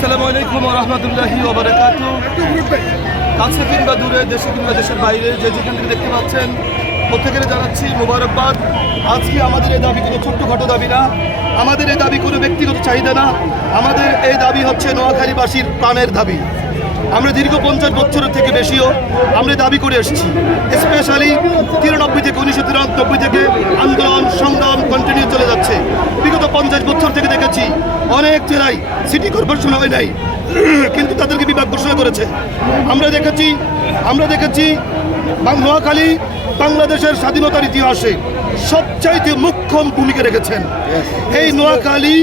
আসসালামু আলাইকুম ওয়া রাহমাতুল্লাহি ওয়া বারাকাতুহু। কাছে কিংবা দূরে, দেশে কিংবা দেশের বাইরে, যে যেখান থেকে দেখতে পাচ্ছেন প্রত্যেকের জানাচ্ছি মোবারকবাদ। আজকে আমাদের এই দাবি কোনো ছোট্টখাটো দাবি না, আমাদের এই দাবি কোনো ব্যক্তিগত চাহিদা না, আমাদের এই দাবি হচ্ছে নোয়াখালীবাসীর প্রাণের দাবি। আমরা দীর্ঘ 50 বছরের থেকে বেশিও আমরা দাবি করে এসেছি। স্পেশালি 93 থেকে 1993 থেকে আন্দোলন সংগ্রাম কন্টিনিউ চলে যাচ্ছে। বিগত 50 বছর থেকে দেখেছি অনেক জেলায় সিটি কর্পোরেশন হয় নাই, কিন্তু তাদেরকে বিভাগ ঘোষণা করেছে। আমরা দেখেছি নোয়াখালী বাংলাদেশের স্বাধীনতার ইতিহাসে সবচাইতে মুখ্য ভূমিকা রেখেছেন। এই নোয়াখালী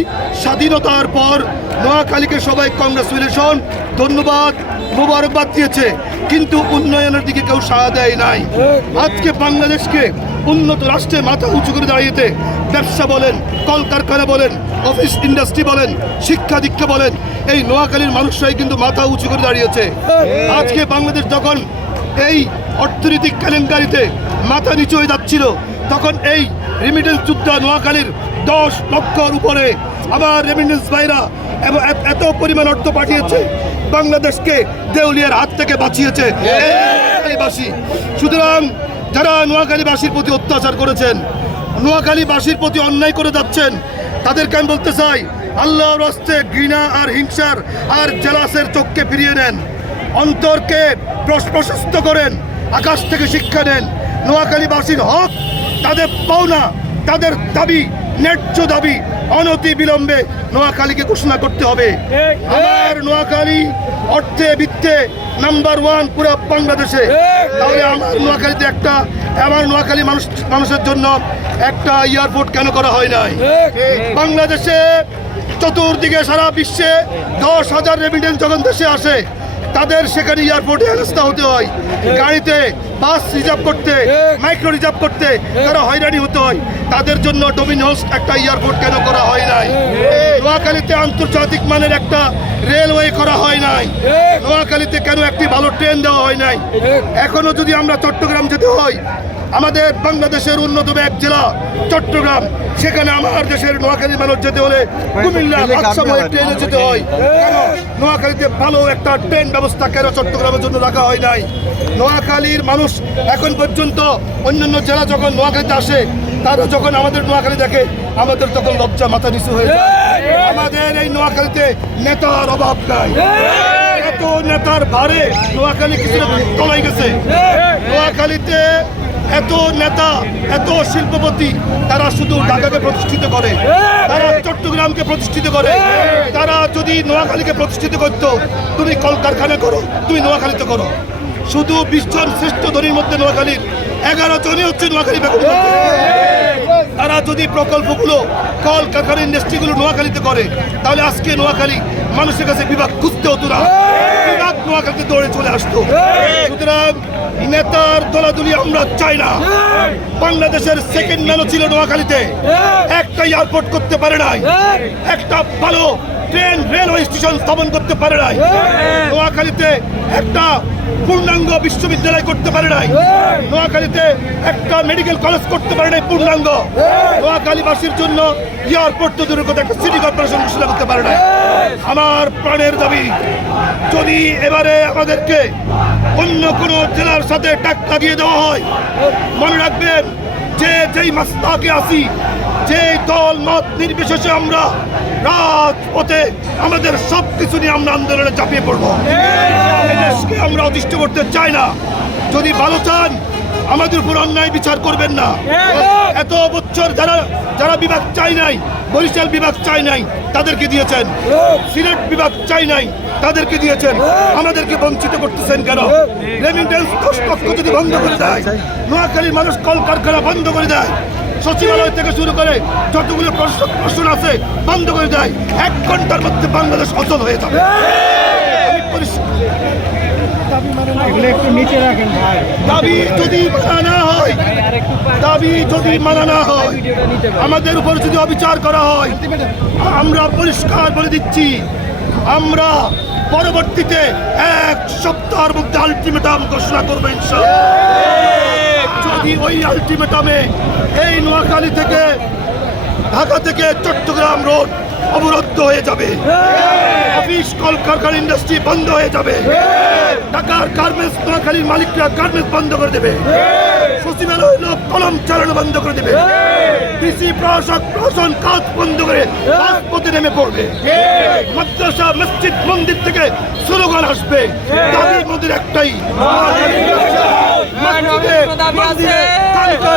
স্বাধীনতার পর নোয়াখালীকে সবাই কংগ্রেচুলেশন, ধন্যবাদ, মোবারকবাদ দিয়েছে, কিন্তু উন্নয়নের দিকে কেউ সাড়া দেয় নাই। আজকে বাংলাদেশকে উন্নত রাষ্ট্রে মাথা উঁচু করে দাঁড়িয়েতে ব্যবসা বলেন, কলকারখানা বলেন, অফিস ইন্ডাস্ট্রি বলেন, শিক্ষা দীক্ষা বলেন, এই নোয়াখালীর মানুষরাই কিন্তু মাথা উঁচু করে দাঁড়িয়েছে। আজকে বাংলাদেশ যখন এই অর্থনৈতিক কেলেঙ্কারিতে মাথা নিচু হয়ে যাচ্ছিল, তখন এই রেমিটেন্স যোদ্ধা নোয়াখালীর 10 লক্ষর উপরে আবার রেমিটেন্স ভাইরা এবং এত পরিমাণ অর্থ পাঠিয়েছে, বাংলাদেশকে দেউলিয়ার হাত থেকে বাঁচিয়েছে নোয়াখালীবাসী। সুতরাং যারা নোয়াখালীবাসীর প্রতি অত্যাচার করেছেন, নোয়াখালীবাসীর প্রতি অন্যায় করে যাচ্ছেন, তাদেরকে আমি বলতে চাই, আল্লাহর রাস্তে ঘৃণা আর হিংসার আর জেলাসের চোখকে ফিরিয়ে নেন, অন্তরকে প্রশস্ত করেন, আকাশ থেকে শিক্ষা নেন। নোয়াখালীবাসীর হক, তাদের পাওনা, তাদের দাবি, ন্যায্য দাবি অনতি বিলম্বে নোয়াখালীকে ঘোষণা করতে হবে। আমার নোয়াখালী অর্থে বিত্তে নাম্বার 1 পুরো বাংলাদেশে। তাহলে আমার নোয়াখালী মানুষের জন্য একটা এয়ারপোর্ট কেন করা হয় নাই? বাংলাদেশে চতুর্দিকে সারা বিশ্বে 10,000 রেমিটেন্স যখন দেশে আসে, তাদের সেখানে এয়ারপোর্টে হেনস্থা হতে হয়, গাড়িতে বাস রিজার্ভ করতে, মাইক্রো রিজার্ভ করতে তারা হয়রানি হতে হয়। তাদের জন্য ডোমিনোস একটা এয়ারপোর্ট কেন করা হয় নাই? নোয়াখালীতে আন্তর্জাতিক মানের একটা রেলওয়ে করা হয় নাই? নোয়াখালীতে কেন একটি ভালো ট্রেন দেওয়া হয় নাই? এখনো যদি আমরা চট্টগ্রাম যেতে হয়, আমাদের বাংলাদেশের অন্যতম এক জেলা চট্টগ্রাম, সেখানে আমার দেশের নোয়াখালীর মানুষ যেতে হলে কুমিল্লা বাদশাহী ট্রেনে যেতে হয়। কেন নোয়াখালীতে ভালো একটা ট্রেন ব্যবস্থা কেন চট্টগ্রামের জন্য রাখা হয় নাই? নোয়াখালীর মানুষ এখন পর্যন্ত অন্যান্য জেলা যখন নোয়াখালীতে আসে, তারা যখন আমাদের নোয়াখালী দেখে, আমাদের তখন লজ্জা মাথা নিচু হয়ে যায়। আমাদের এই নোয়াখালীতে নেতার অভাব নাই, এত নেতার ভারে নোয়াখালী কিছুটা তলায় গেছে। নোয়াখালীতে এত নেতা, এত শিল্পপতি, তারা শুধু ঢাকাকে প্রতিষ্ঠিত করে, তারা চট্টগ্রামকে প্রতিষ্ঠিত করে। তারা যদি নোয়াখালীকে প্রতিষ্ঠিত করতো, তুমি কলকারখানা করো, তুমি নোয়াখালীতে করো। শুধু 20 জন শ্রেষ্ঠ ধনীর মধ্যে নোয়াখালীর 11 জনই হচ্ছে নোয়াখালী বেগম। তারা যদি প্রকল্পগুলো, কলকারখানা, ইন্ডাস্ট্রিগুলো নোয়াখালীতে করে, তাহলে আজকে নোয়াখালী মানুষের কাছে বিভাগ খুঁজতে হতো না, বিভাগ নোয়াখালীতে দৌড়ে চলে আসতো। সুতরাং নেতার দলাদলি আমরা চাই না। বাংলাদেশের সেকেন্ড ম্যানও ছিল নোয়াখালীতে, একটা এয়ারপোর্ট করতে পারে নাই, একটা ভালো ট্রেন রেলওয়ে স্টেশন স্থাপন করতে পারে নাই, নোয়াখালীতে একটা পূর্ণাঙ্গ বিশ্ববিদ্যালয় করতে পারে নাই, নোয়াখালীতে একটা মেডিকেল কলেজ করতে পারে নাই পূর্ণাঙ্গ, নোয়াখালীবাসীর জন্য এয়ারপোর্ট তো দূরের কথা, একটা সিটি কর্পোরেশন ঘোষণা করতে পারে নাই। আমার প্রাণের দাবি, যদি এবারে আমাদেরকে অন্য কোনো জেলার সাথে টাক লাগিয়ে দেওয়া হয়, মনে রাখবেন যে যেই মাস্তাকে আসি, যে দল মত নির্বিশেষে আমরা রাজপথে আমাদের সব কিছু নিয়ে আমরা আন্দোলনে চাপিয়ে পড়বো। দেশকে আমরা অতিষ্ঠ করতে চাই না। যদি ভালো চান, আমাদের উপর অন্যায় বিচার করবেন না। এত বছর যারা বিভাগ চাই নাই, বরিশাল বিভাগ চাই নাই, তাদেরকে দিয়েছেন। সিলেট বিভাগ চাই নাই, তাদেরকে দিয়েছেন। আমাদেরকে বঞ্চিত করতেছেন কেন? রেমিটেন্স 10 লক্ষ যদি বন্ধ করে দেয়, নোয়াখালীর মানুষ কলকারখানা বন্ধ করে দেয়, সচিবালয় থেকে শুরু করে যতগুলো প্রশ্ন আছে বন্ধ করে দেয়, 1 ঘন্টার মধ্যে বাংলাদেশ অচল হয়ে যাবে। দাবি যদি মানা না হয়, আমাদের উপর যদি অবিচার করা হয়, আমরা পরিষ্কার বলে দিচ্ছি, আমরা পরবর্তীতে 1 সপ্তাহের মধ্যে আলটিমেটাম ঘোষণা করবো ইনশাআল্লাহ। যদি ওই আলটিমেটামে এই নোয়াখালী থেকে, ঢাকা থেকে চট্টগ্রাম রোড অবরুদ্ধ হয়ে যাবে, অফিস কলকারখানা ইন্ডাস্ট্রি বন্ধ হয়ে যাবে, ঢাকার গার্মেন্টস নোয়াখালীর মালিকরা গার্মেন্টস বন্ধ করে দেবে, সচিবালয় লোক কলম চালানো বন্ধ করে দেবে, কৃষি প্রশাসন কাজ বন্ধ করে রাজপথে নেমে পড়বে। মাদ্রাসা মসজিদ মন্দির থেকে স্লোগান আসবে, দাবি মোদের একটাই, মসজিদে মন্দিরে কালকে